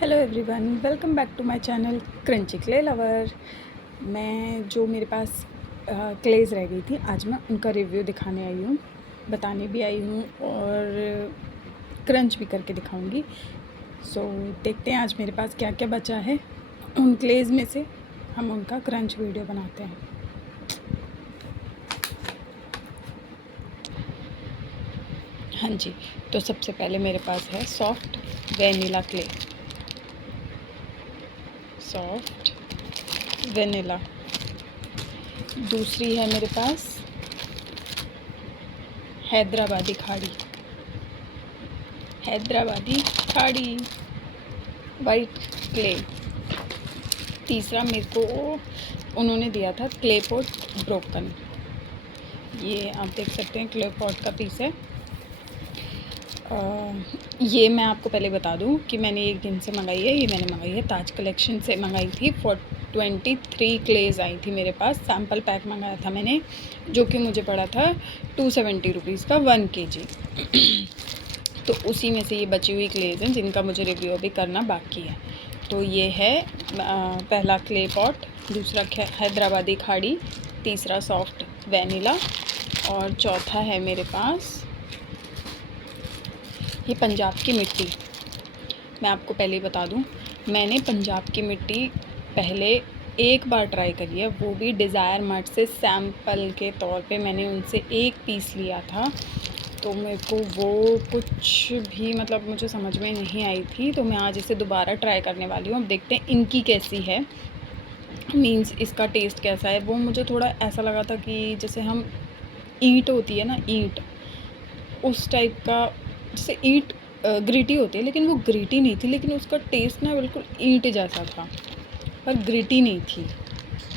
Hello everyone, welcome back to my channel crunchy clay lover. मैं जो मेरे पास क्लेज़ रह गई थी, आज मैं उनका रिव्यू दिखाने आई हूँ, बताने भी आई हूँ और क्रंच भी करके दिखाऊंगी। सो देखते हैं आज मेरे पास क्या क्या बचा है। उन क्लेज़ में से हम उनका क्रंच वीडियो बनाते हैं। हाँ जी, तो सबसे पहले मेरे पास है soft vanilla clay. Soft vanilla. दूसरी है मेरे पास हैदराबादी खाड़ी। हैदराबादी खाड़ी वाइट क्ले। तीसरा मेरे को उन्होंने दिया था क्ले पॉट ब्रोकन। ये आप देख सकते हैं क्ले पॉट का पीस है। ये मैं आपको पहले बता दूं कि मैंने एक दिन से मंगाई है। ये मैंने मंगाई है ताज कलेक्शन से मंगाई थी। 23 क्लेज़ आई थी मेरे पास। सैम्पल पैक मंगाया था मैंने, जो कि मुझे पड़ा था 270 रुपीज़ का 1 kg। तो उसी में से ये बची हुई क्लेज़ हैं जिनका मुझे रिव्यू अभी करना बाकी है। तो ये है पहला क्ले पॉट, दूसरा हैदराबादी खाड़ी, तीसरा सॉफ्ट वेनिला और चौथा है मेरे पास ये पंजाब की मिट्टी। मैं आपको पहले ही बता दूं, मैंने पंजाब की मिट्टी पहले एक बार ट्राई करी है, वो भी डिज़ायर मार्ट से सैम्पल के तौर पे मैंने उनसे एक पीस लिया था। तो मेरे को वो कुछ भी मतलब मुझे समझ में नहीं आई थी। तो मैं आज इसे दोबारा ट्राई करने वाली हूँ। अब देखते हैं इनकी कैसी है, मीन्स इसका टेस्ट कैसा है। वो मुझे थोड़ा ऐसा लगा था कि जैसे हम ईंट होती है ना, ईंट उस टाइप का, जैसे ईंट ग्रीटी होती है, लेकिन वो ग्रीटी नहीं थी, लेकिन उसका टेस्ट ना बिल्कुल ईंट जैसा था, पर ग्रीटी नहीं थी।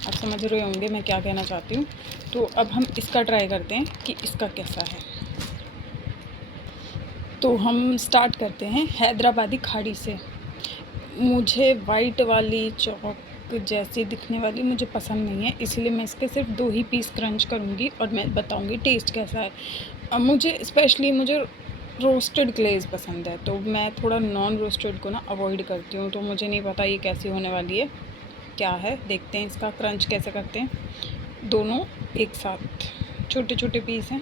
आप समझ रहे होंगे मैं क्या कहना चाहती हूँ। तो अब हम इसका ट्राई करते हैं कि इसका कैसा है। तो हम स्टार्ट करते हैं हैदराबादी खाड़ी से। मुझे वाइट वाली चौक जैसी दिखने वाली मुझे पसंद नहीं है, इसलिए मैं इसके सिर्फ 2 ही पीस क्रंच करूँगी और मैं बताऊँगी टेस्ट कैसा है। अब मुझे रोस्टेड ग्लेज़ पसंद है, तो मैं थोड़ा नॉन रोस्टेड को ना अवॉइड करती हूँ। तो मुझे नहीं पता ये कैसी होने वाली है, क्या है। देखते हैं इसका क्रंच कैसे करते हैं। दोनों एक साथ छोटे छोटे पीस हैं।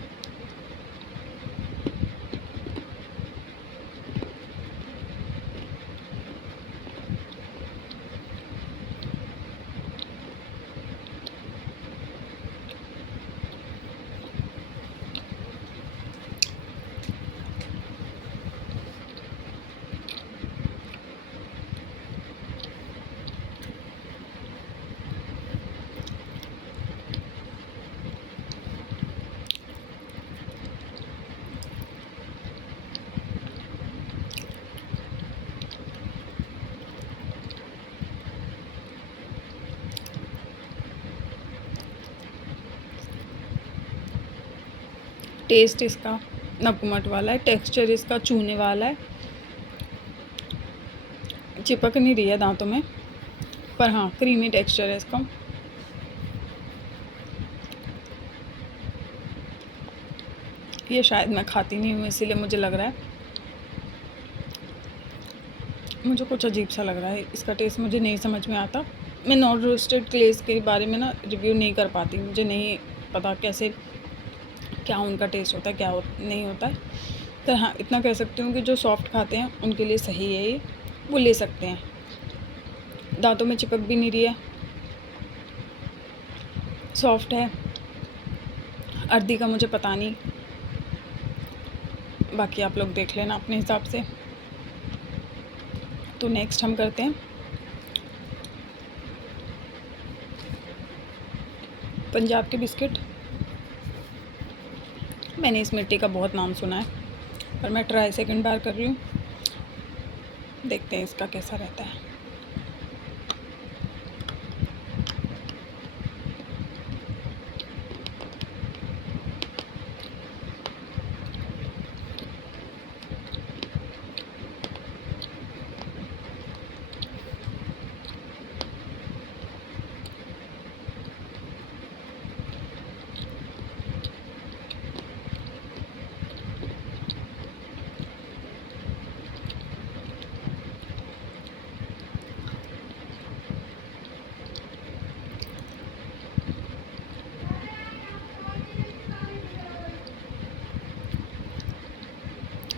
टेस्ट इसका नकुमट वाला है, टेक्सचर इसका चूने वाला है, चिपक नहीं रही है दांतों में, पर हाँ क्रीमी टेक्सचर है इसका। ये शायद मैं खाती नहीं हूँ, इसीलिए मुझे लग रहा है, मुझे कुछ अजीब सा लग रहा है। इसका टेस्ट मुझे नहीं समझ में आता। मैं नॉन रोस्टेड क्लेज़ के बारे में ना रिव्यू नहीं कर पाती, मुझे नहीं पता कैसे क्या उनका टेस्ट होता है, क्या नहीं होता है। तो हाँ इतना कह सकती हूँ कि जो सॉफ्ट खाते हैं उनके लिए सही है ये, वो ले सकते हैं। दांतों में चिपक भी नहीं रही है, सॉफ्ट है। अर्दी का मुझे पता नहीं, बाकी आप लोग देख लेना अपने हिसाब से। तो नेक्स्ट हम करते हैं पंजाब के बिस्किट। मैंने इस मिट्टी का बहुत नाम सुना है, पर मैं ट्राई सेकंड बार कर रही हूँ। देखते हैं इसका कैसा रहता है।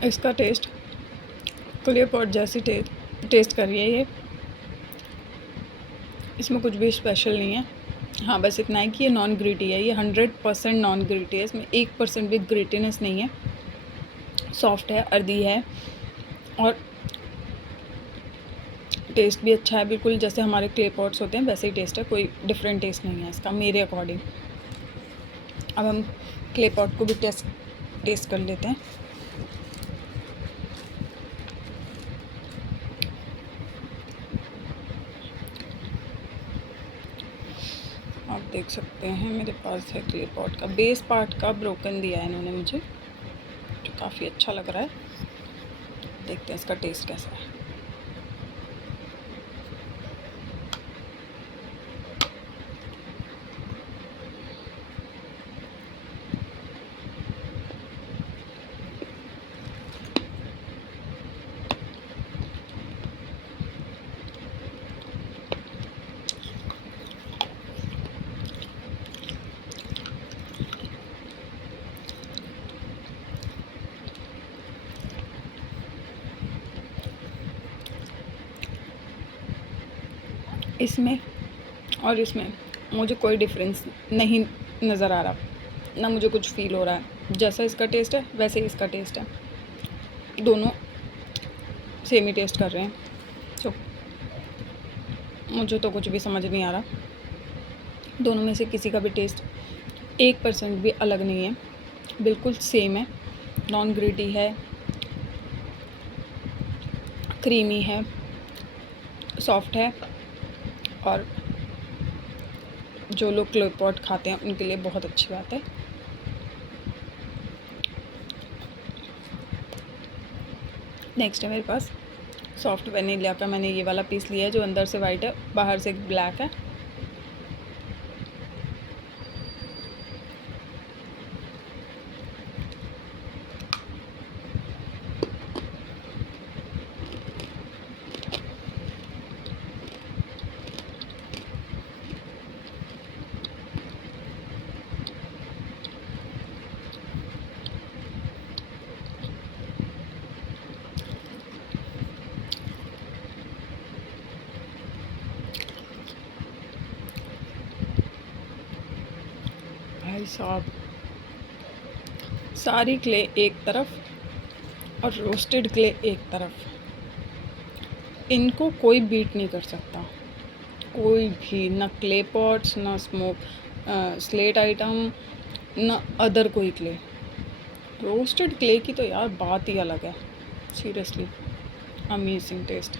इसका टेस्ट क्ले पॉट जैसी टेस्ट कर रही है ये। इसमें कुछ भी स्पेशल नहीं है। हाँ, बस इतना है कि ये नॉन ग्रिटी है। ये 100% नॉन ग्रिटी है। इसमें 1% भी ग्रिटीनेस नहीं है। सॉफ्ट है, अर्दी है और टेस्ट भी अच्छा है। बिल्कुल जैसे हमारे क्ले पॉट्स होते हैं वैसे ही टेस्ट है, कोई डिफरेंट टेस्ट नहीं है इसका मेरे अकॉर्डिंग। अब हम क्ले पॉट को भी टेस्ट कर लेते हैं। आप देख सकते हैं मेरे पास है क्ले पॉट का बेस पार्ट का ब्रोकन दिया है इन्होंने मुझे, जो काफ़ी अच्छा लग रहा है। देखते हैं इसका टेस्ट कैसा है। इसमें और इसमें मुझे कोई डिफरेंस नहीं नज़र आ रहा, ना मुझे कुछ फील हो रहा है। जैसा इसका टेस्ट है वैसे ही इसका टेस्ट है, दोनों सेम ही टेस्ट कर रहे हैं। तो मुझे तो कुछ भी समझ नहीं आ रहा। दोनों में से किसी का भी टेस्ट 1% भी अलग नहीं है, बिल्कुल सेम है। नॉन ग्रिटी है, क्रीमी है, सॉफ्ट है और जो लोग क्ले पॉट खाते हैं उनके लिए बहुत अच्छी बात है। नेक्स्ट है मेरे पास सॉफ्ट वेनिला का। मैंने ये वाला पीस लिया है जो अंदर से वाइट है, बाहर से ब्लैक है। भाई साहब, सारी क्ले एक तरफ और रोस्टेड क्ले एक तरफ, इनको कोई बीट नहीं कर सकता। कोई भी, ना क्ले पॉट्स, ना स्लेट आइटम, ना अदर कोई क्ले। रोस्टेड क्ले की तो यार बात ही अलग है। Seriously amazing taste.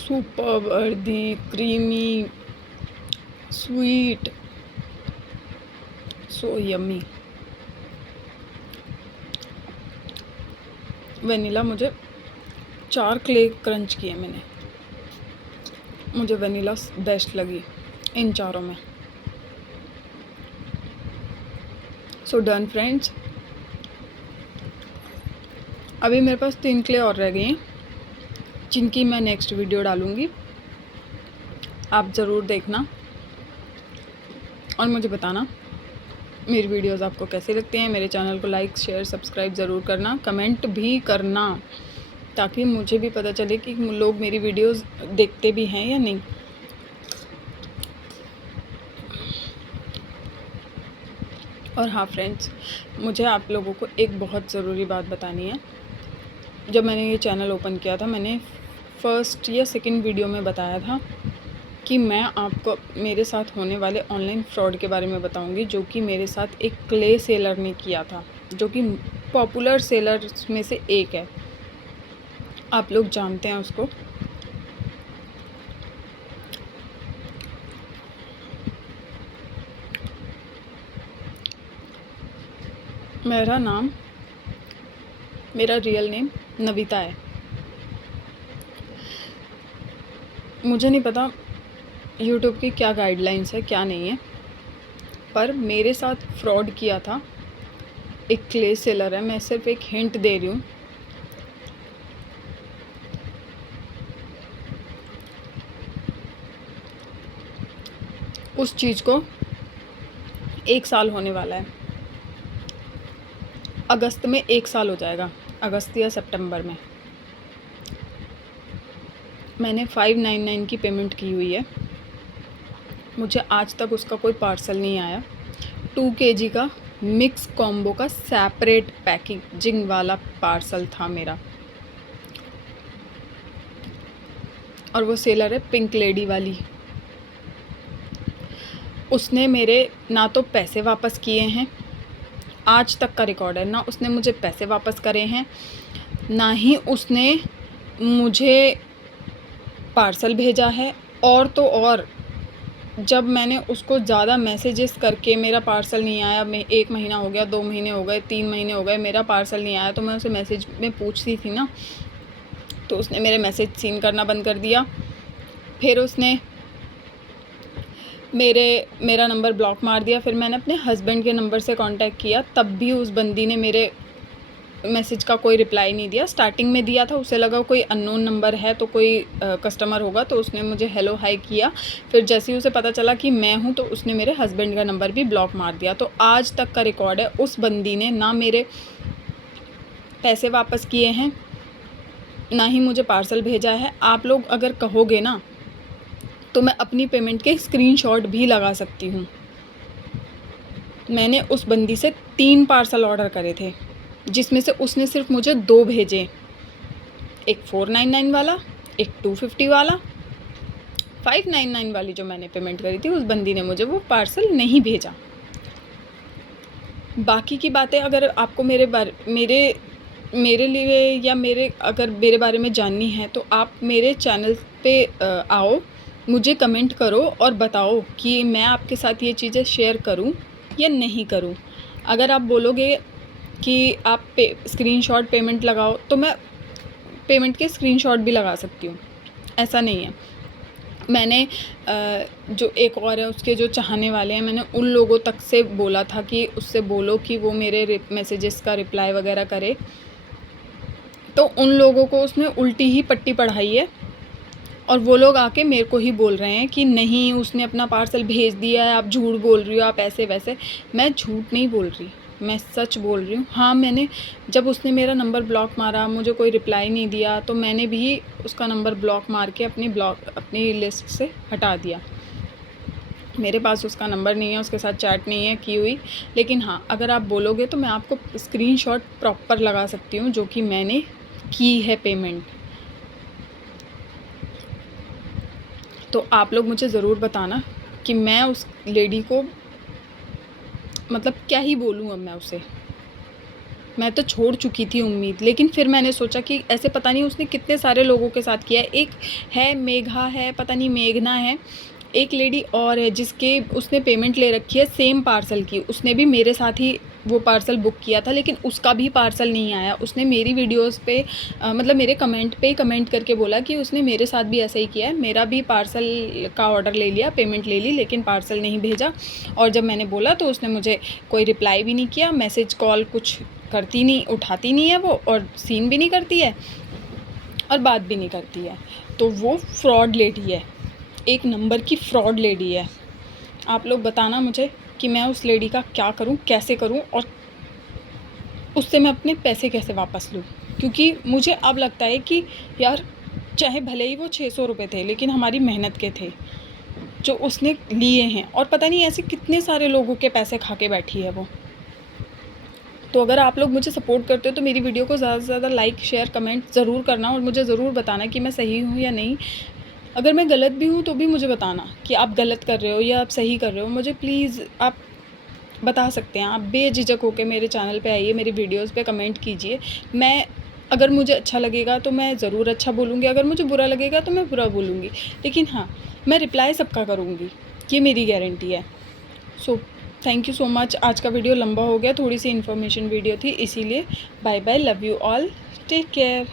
Superb, earthy, creamy, sweet, so yummy. Vanilla मुझे 4 क्ले क्रंच किए मैंने, मुझे वेनिला बेस्ट लगी इन चारों में। सो डन फ्रेंड्स, अभी मेरे पास 3 क्ले और रह गई हैं जिनकी मैं नेक्स्ट वीडियो डालूँगी। आप ज़रूर देखना और मुझे बताना मेरी वीडियोस आपको कैसे लगते हैं। मेरे चैनल को लाइक, शेयर, सब्सक्राइब ज़रूर करना, कमेंट भी करना, ताकि मुझे भी पता चले कि लोग मेरी वीडियोस देखते भी हैं या नहीं। और हाँ फ्रेंड्स, मुझे आप लोगों को एक बहुत ज़रूरी बात बतानी है। जब मैंने ये चैनल ओपन किया था, मैंने फर्स्ट या सेकंड वीडियो में बताया था कि मैं आपको मेरे साथ होने वाले ऑनलाइन फ्रॉड के बारे में बताऊंगी, जो कि मेरे साथ एक क्ले सेलर ने किया था, जो कि पॉपुलर सेलर्स में से एक है। आप लोग जानते हैं उसको। मेरा रियल नेम नविता है। मुझे नहीं पता यूट्यूब की क्या गाइडलाइंस है, क्या नहीं है, पर मेरे साथ फ्रॉड किया था एक क्ले सेलर है। मैं सिर्फ एक हिंट दे रही हूँ। उस चीज़ को 1 साल होने वाला है। अगस्त में 1 साल हो जाएगा, अगस्त या सितंबर में। मैंने 599 की पेमेंट की हुई है। मुझे आज तक उसका कोई पार्सल नहीं आया। 2 kg का मिक्स कॉम्बो का सेपरेट पैकेजिंग वाला पार्सल था मेरा, और वो सेलर है पिंक लेडी वाली। उसने मेरे ना तो पैसे वापस किए हैं, आज तक का रिकॉर्ड है, ना उसने मुझे पैसे वापस करे हैं, ना ही उसने मुझे पार्सल भेजा है। और तो और, जब मैंने उसको ज़्यादा मैसेजेस करके मेरा पार्सल नहीं आया, मैं 1 महीना हो गया, 2 महीने हो गए, 3 महीने हो गए, मेरा पार्सल नहीं आया, तो मैं उसे मैसेज में पूछती थी ना, तो उसने मेरे मैसेज सीन करना बंद कर दिया। फिर उसने मेरा नंबर ब्लॉक मार दिया। फिर मैंने अपने हस्बैंड के नंबर से कांटेक्ट किया, तब भी उस बंदी ने मेरे मैसेज का कोई रिप्लाई नहीं दिया। स्टार्टिंग में दिया था, उसे लगा कोई अननोन नंबर है तो कोई कस्टमर होगा, तो उसने मुझे हेलो हाई किया। फिर जैसे ही उसे पता चला कि मैं हूँ, तो उसने मेरे हस्बैंड का नंबर भी ब्लॉक मार दिया। तो आज तक का रिकॉर्ड है, उस बंदी ने ना मेरे पैसे वापस किए हैं, ना ही मुझे पार्सल भेजा है। आप लोग अगर कहोगे ना, तो मैं अपनी पेमेंट के स्क्रीनशॉट भी लगा सकती हूँ। मैंने उस बंदी से 3 पार्सल ऑर्डर करे थे, जिसमें से उसने सिर्फ मुझे 2 भेजे, एक 499 वाला, एक 250 वाला। 599 वाली जो मैंने पेमेंट करी थी, उस बंदी ने मुझे वो पार्सल नहीं भेजा। बाकी की बातें अगर आपको मेरे लिए या मेरे बारे में जाननी है, तो आप मेरे चैनल पे आओ, मुझे कमेंट करो और बताओ कि मैं आपके साथ ये चीज़ें शेयर करूं या नहीं करूं। अगर आप बोलोगे कि आप स्क्रीनशॉट पेमेंट लगाओ, तो मैं पेमेंट के स्क्रीनशॉट भी लगा सकती हूँ, ऐसा नहीं है। मैंने जो एक और है, उसके जो चाहने वाले हैं, मैंने उन लोगों तक से बोला था कि उससे बोलो कि वो मेरे मैसेजेस का रिप्लाई वगैरह करे, तो उन लोगों को उसने उल्टी ही पट्टी पढ़ाई है। और वो लोग आके मेरे को ही बोल रहे हैं कि नहीं, उसने अपना पार्सल भेज दिया है, आप झूठ बोल रही हो, आप ऐसे वैसे। मैं झूठ नहीं बोल रही, मैं सच बोल रही हूँ। हाँ, मैंने जब उसने मेरा नंबर ब्लॉक मारा, मुझे कोई रिप्लाई नहीं दिया, तो मैंने भी उसका नंबर ब्लॉक मार के अपनी लिस्ट से हटा दिया। मेरे पास उसका नंबर नहीं है, उसके साथ चैट नहीं है की हुई। लेकिन हाँ, अगर आप बोलोगे तो मैं आपको स्क्रीनशॉट प्रॉपर लगा सकती हूँ, जो कि मैंने की है पेमेंट। तो आप लोग मुझे ज़रूर बताना कि मैं उस लेडी को, मतलब क्या ही बोलूँ अब मैं उसे। मैं तो छोड़ चुकी थी उम्मीद, लेकिन फिर मैंने सोचा कि ऐसे पता नहीं उसने कितने सारे लोगों के साथ किया है। एक है मेघा है, पता नहीं मेघना है, एक लेडी और है जिसके उसने पेमेंट ले रखी है सेम पार्सल की। उसने भी मेरे साथ ही वो पार्सल बुक किया था, लेकिन उसका भी पार्सल नहीं आया। उसने मेरी वीडियोस पे मतलब मेरे कमेंट पे कमेंट करके बोला कि उसने मेरे साथ भी ऐसा ही किया है, मेरा भी पार्सल का ऑर्डर ले लिया, पेमेंट ले ली, लेकिन पार्सल नहीं भेजा। और जब मैंने बोला तो उसने मुझे कोई रिप्लाई भी नहीं किया, मैसेज कॉल कुछ करती नहीं, उठाती नहीं है वो, और सीन भी नहीं करती है और बात भी नहीं करती है। तो वो फ्रॉड लेडी है, एक नंबर की फ्रॉड लेडी है। आप लोग बताना मुझे कि मैं उस लेडी का क्या करूं, कैसे करूं, और उससे मैं अपने पैसे कैसे वापस लूं। क्योंकि मुझे अब लगता है कि यार, चाहे भले ही वो 600 रुपये थे, लेकिन हमारी मेहनत के थे जो उसने लिए हैं, और पता नहीं ऐसे कितने सारे लोगों के पैसे खा के बैठी है वो। तो अगर आप लोग मुझे सपोर्ट करते हो तो मेरी वीडियो को ज़्यादा से ज़्यादा लाइक शेयर कमेंट ज़रूर करना और मुझे ज़रूर बताना कि मैं सही हूँ या नहीं। अगर मैं गलत भी हूँ तो भी मुझे बताना कि आप गलत कर रहे हो या आप सही कर रहे हो। मुझे प्लीज़ आप बता सकते हैं। आप बेझिझक होके मेरे चैनल पे आइए, मेरी वीडियोज़ पे कमेंट कीजिए। मैं अगर मुझे अच्छा लगेगा तो मैं ज़रूर अच्छा बोलूँगी, अगर मुझे बुरा लगेगा तो मैं बुरा बोलूँगी। लेकिन हाँ, मैं रिप्लाई सबका करूँगी, ये मेरी गारंटी है। So thank you so much. आज का वीडियो लंबा हो गया, थोड़ी सी इन्फॉर्मेशन वीडियो थी इसीलिए। Bye bye, love you all, take care.